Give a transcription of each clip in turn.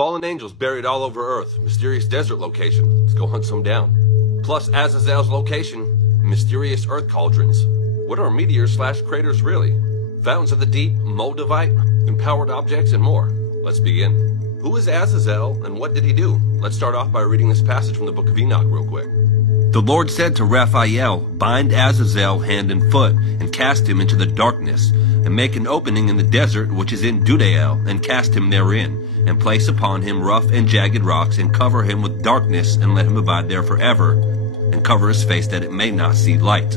Fallen angels buried all over Earth, mysterious desert location. Let's go hunt some down. Plus Azazel's location, mysterious Earth cauldrons. What are meteors/craters really? Fountains of the deep, Moldavite, empowered objects, and more. Let's begin. Who is Azazel and what did he do? Let's start off by reading this passage from the book of Enoch real quick. The Lord said to Raphael, "Bind Azazel hand and foot, and cast him into the darkness, and make an opening in the desert which is in DudaEL, and cast him therein, and place upon him rough and jagged rocks, and cover him with darkness, and let him abide there forever, and cover his face that it may not see light."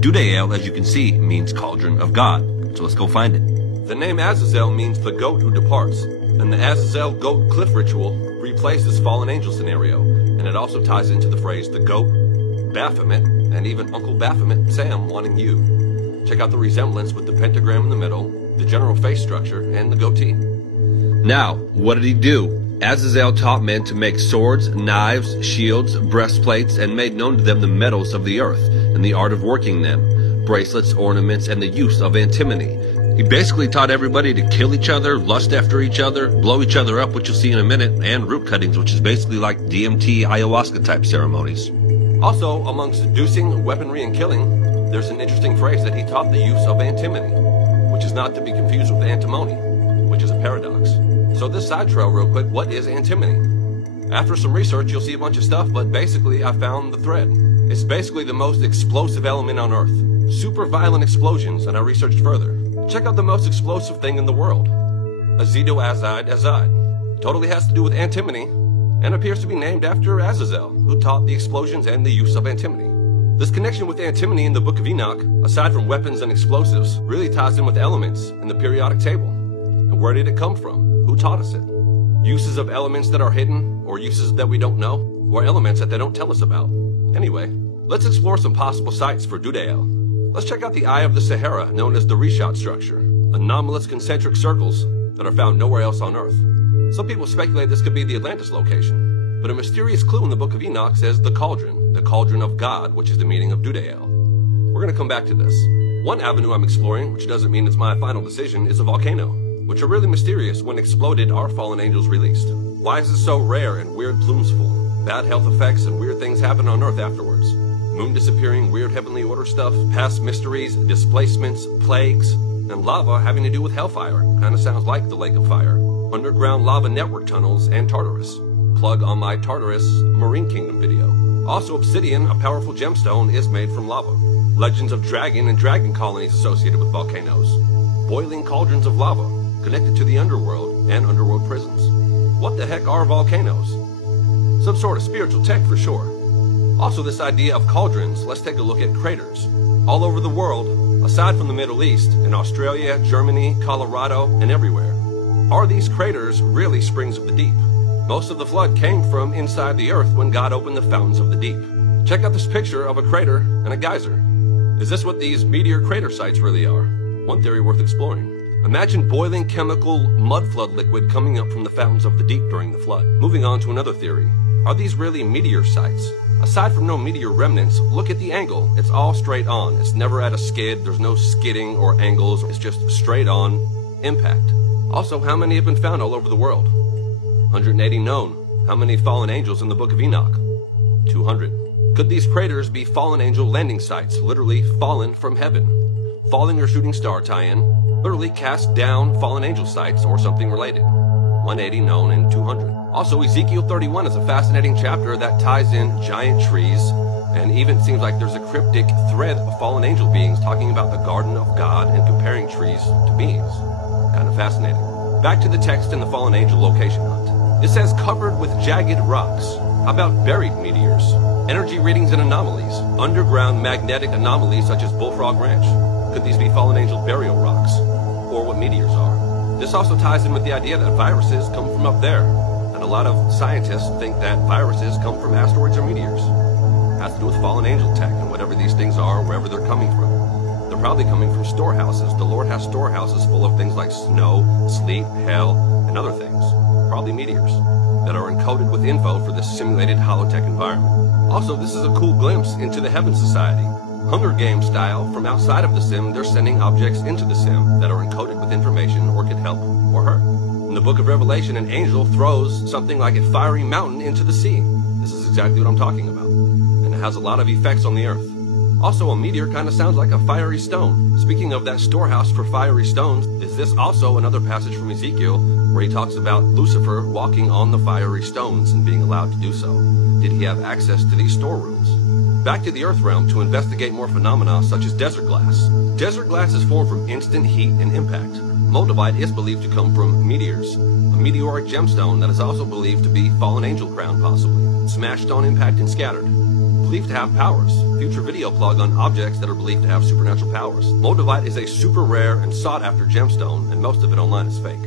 DudaEL, as you can see, means cauldron of God. So let's go find it. The name Azazel means the goat who departs, and the Azazel goat cliff ritual replaces fallen angel scenario, and it also ties into the phrase the goat, Baphomet, and even Uncle Baphomet Sam wanting you. Check out the resemblance with the pentagram in the middle, the general face structure, and the goatee. Now, what did he do? Azazel taught men to make swords, knives, shields, breastplates, and made known to them the metals of the earth, and the art of working them, bracelets, ornaments, and the use of antimony. He basically taught everybody to kill each other, lust after each other, blow each other up, which you'll see in a minute, and root cuttings, which is basically like DMT, ayahuasca type ceremonies. Also, among seducing, weaponry, and killing, there's an interesting phrase that he taught the use of antimony, which is not to be confused with antimony, which is a paradox. So this side trail real quick, what is antimony? After some research, you'll see a bunch of stuff, but basically I found the thread. It's basically the most explosive element on Earth. Super violent explosions, and I researched further. Check out the most explosive thing in the world. Azide. Totally has to do with antimony, and appears to be named after Azazel, who taught the explosions and the use of antimony. This connection with antimony in the book of Enoch, aside from weapons and explosives, really ties in with elements in the periodic table. And where did it come from? Who taught us it? Uses of elements that are hidden, or uses that we don't know, or elements that they don't tell us about. Anyway, let's explore some possible sites for DudaEL. Let's check out the Eye of the Sahara, known as the Reshat structure, anomalous concentric circles that are found nowhere else on Earth. Some people speculate this could be the Atlantis location, but a mysterious clue in the book of Enoch says the cauldron of God, which is the meaning of DudaEL. We're going to come back to this. One avenue I'm exploring, which doesn't mean it's my final decision, is a volcano, which are really mysterious. When exploded, are fallen angels released? Why is it so rare and weird plumes full? Bad health effects and weird things happen on Earth afterwards. Moon disappearing, weird heavenly order stuff, past mysteries, displacements, plagues, and lava having to do with hellfire. Kinda sounds like the Lake of Fire. Underground lava network tunnels, and Tartarus. Plug on my Tartarus Marine Kingdom video. Also obsidian, a powerful gemstone, is made from lava. Legends of dragon and dragon colonies associated with volcanoes. Boiling cauldrons of lava, connected to the underworld and underworld prisons. What the heck are volcanoes? Some sort of spiritual tech for sure. Also this idea of cauldrons, let's take a look at craters. All over the world, aside from the Middle East, in Australia, Germany, Colorado, and everywhere. Are these craters really springs of the deep? Most of the flood came from inside the earth when God opened the fountains of the deep. Check out this picture of a crater and a geyser. Is this what these meteor crater sites really are? One theory worth exploring. Imagine boiling chemical mud flood liquid coming up from the fountains of the deep during the flood. Moving on to another theory. Are these really meteor sites? Aside from no meteor remnants, look at the angle. It's all straight on. It's never at a skid. There's no skidding or angles. It's just straight on impact. Also, how many have been found all over the world? 180 known. How many fallen angels in the book of Enoch? 200. Could these craters be fallen angel landing sites, literally fallen from heaven? Falling or shooting star tie-in, literally cast down fallen angel sites or something related. 180 known and 200. Also, Ezekiel 31 is a fascinating chapter that ties in giant trees, and even seems like there's a cryptic thread of fallen angel beings talking about the garden of God and comparing trees to beings. Kind of fascinating. Back to the text in the fallen angel location hunt. It says covered with jagged rocks. How about buried meteors? Energy readings and anomalies. Underground magnetic anomalies such as Bullfrog Ranch. Could these be fallen angel burial rocks? Or what meteors are? This also ties in with the idea that viruses come from up there. And a lot of scientists think that viruses come from asteroids or meteors. It has to do with fallen angel tech and whatever these things are, wherever they're coming from. They're probably coming from storehouses. The Lord has storehouses full of things like snow, sleet, hail, and other things. Probably meteors that are encoded with info for this simulated holotech environment. Also, this is a cool glimpse into the Heaven Society. Hunger Games style, from outside of the sim, they're sending objects into the sim that are encoded with information or could help or hurt. In the book of Revelation, an angel throws something like a fiery mountain into the sea. This is exactly what I'm talking about. And it has a lot of effects on the earth. Also, a meteor kind of sounds like a fiery stone. Speaking of that storehouse for fiery stones, is this also another passage from Ezekiel where he talks about Lucifer walking on the fiery stones and being allowed to do so? Did he have access to these storerooms? Back to the earth realm to investigate more phenomena such as desert glass. Desert glass is formed from instant heat and impact. Moldavite is believed to come from meteors, a meteoric gemstone that is also believed to be fallen angel crown possibly, smashed on impact and scattered. Believed to have powers. Future video plug on objects that are believed to have supernatural powers. Moldavite is a super rare and sought after gemstone, and most of it online is fake.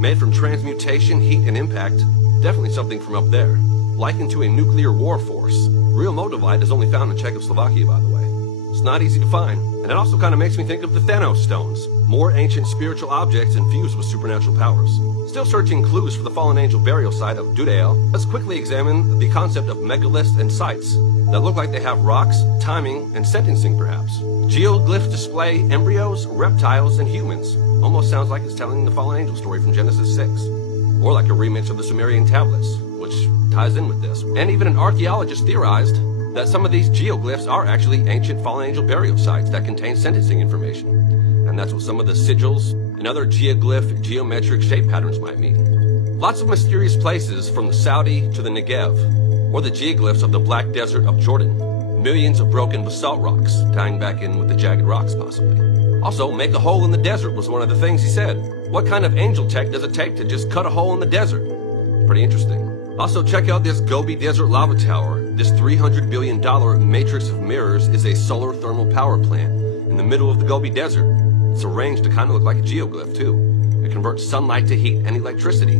Made from transmutation, heat, and impact, definitely something from up there. Likened to a nuclear war force. Real Moldavite is only found in Czechoslovakia, by the way. It's not easy to find, and it also kind of makes me think of the Thanos stones. More ancient spiritual objects infused with supernatural powers. Still searching clues for the fallen angel burial site of DudaEL, let's quickly examine the concept of megaliths and sites that look like they have rocks, timing, and sentencing perhaps. Geoglyphs display embryos, reptiles, and humans. Almost sounds like it's telling the fallen angel story from Genesis 6. Or like a remix of the Sumerian tablets, which ties in with this. And even an archaeologist theorized that some of these geoglyphs are actually ancient fallen angel burial sites that contain sentencing information. And that's what some of the sigils and other geoglyph geometric shape patterns might mean. Lots of mysterious places from the Saudi to the Negev, or the geoglyphs of the Black Desert of Jordan. Millions of broken basalt rocks, tying back in with the jagged rocks possibly. Also, make a hole in the desert was one of the things he said. What kind of angel tech does it take to just cut a hole in the desert? Pretty interesting. Also, check out this Gobi Desert lava tower. This $300 billion matrix of mirrors is a solar thermal power plant in the middle of the Gobi Desert. It's arranged to kind of look like a geoglyph, too. It converts sunlight to heat and electricity.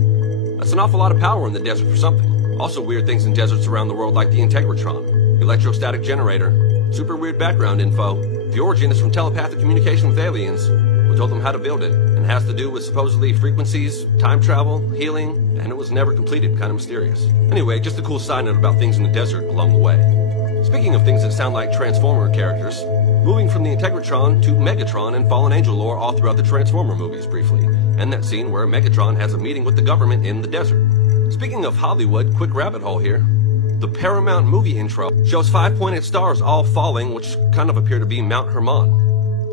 That's an awful lot of power in the desert for something. Also weird things in deserts around the world like the Integratron, electrostatic generator. Super weird background info. The origin is from telepathic communication with aliens who told them how to build it, and has to do with supposedly frequencies, time travel, healing, and it was never completed, kind of mysterious. Anyway, just a cool side note about things in the desert along the way. Speaking of things that sound like Transformer characters, moving from the Integratron to Megatron and Fallen Angel lore all throughout the Transformer movies briefly, and that scene where Megatron has a meeting with the government in the desert. Speaking of Hollywood, quick rabbit hole here. The Paramount movie intro shows 5 pointed stars all falling, which kind of appear to be Mount Hermon.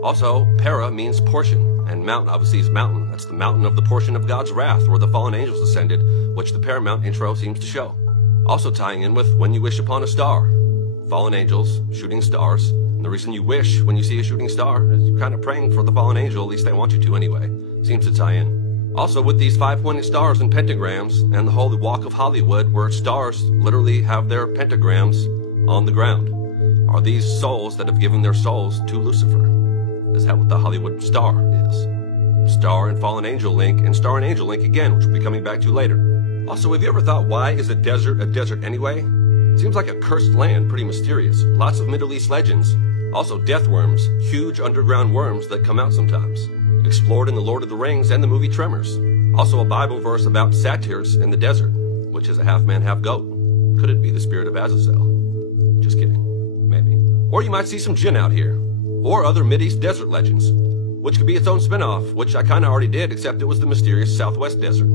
Also, para means portion, and mount obviously is mountain. That's the mountain of the portion of God's wrath where the fallen angels ascended, which the Paramount intro seems to show. Also tying in with when you wish upon a star. Fallen angels, shooting stars, and the reason you wish when you see a shooting star is you're kind of praying for the fallen angel, at least they want you to anyway. Seems to tie in. Also with these 5-pointed stars and pentagrams, and the Holy Walk of Hollywood where stars literally have their pentagrams on the ground. Are these souls that have given their souls to Lucifer? Is that what the Hollywood star is? Star and fallen angel link, and star and angel link again, which we'll be coming back to later. Also, have you ever thought, why is a desert anyway? Seems like a cursed land, pretty mysterious. Lots of Middle East legends. Also death worms, huge underground worms that come out sometimes. Explored in The Lord of the Rings and the movie Tremors. Also a Bible verse about satyrs in the desert, which is a half man, half goat. Could it be the spirit of Azazel? Just kidding. Maybe. Or you might see some jinn out here. Or other Mideast desert legends, which could be its own spin-off, which I kinda already did, except it was the mysterious Southwest Desert.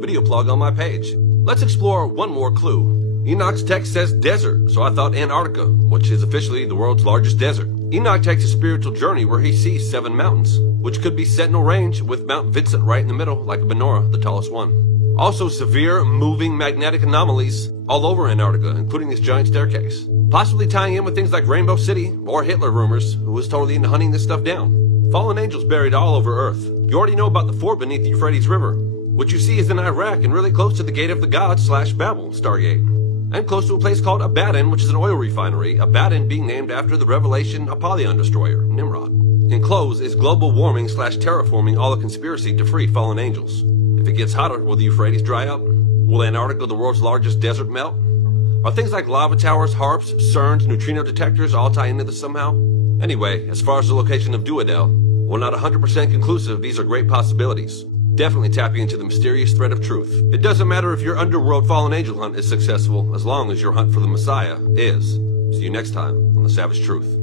Video plug on my page. Let's explore one more clue. Enoch's text says desert, so I thought Antarctica, which is officially the world's largest desert. Enoch takes a spiritual journey where he sees 7 mountains, which could be Sentinel Range with Mount Vincent right in the middle, like a menorah, the tallest one. Also severe moving magnetic anomalies all over Antarctica, including this giant staircase. Possibly tying in with things like Rainbow City or Hitler rumors, who was totally into hunting this stuff down. Fallen angels buried all over Earth. You already know about the fort beneath the Euphrates River, which you see is in Iraq and really close to the Gate of the Gods / Babel, Stargate. And close to a place called Abaddon, which is an oil refinery, Abaddon being named after the Revelation Apollyon destroyer, Nimrod. Enclosed is global warming / terraforming, all a conspiracy to free fallen angels. If it gets hotter, will the Euphrates dry up? Will Antarctica, the world's largest desert, melt? Are things like lava towers, harps, CERNs, neutrino detectors all tie into this somehow? Anyway, as far as the location of DudaEL, while not 100% conclusive, these are great possibilities. Definitely tapping into the mysterious thread of truth. It doesn't matter if your underworld fallen angel hunt is successful, as long as your hunt for the Messiah is. See you next time on The Savage Truth.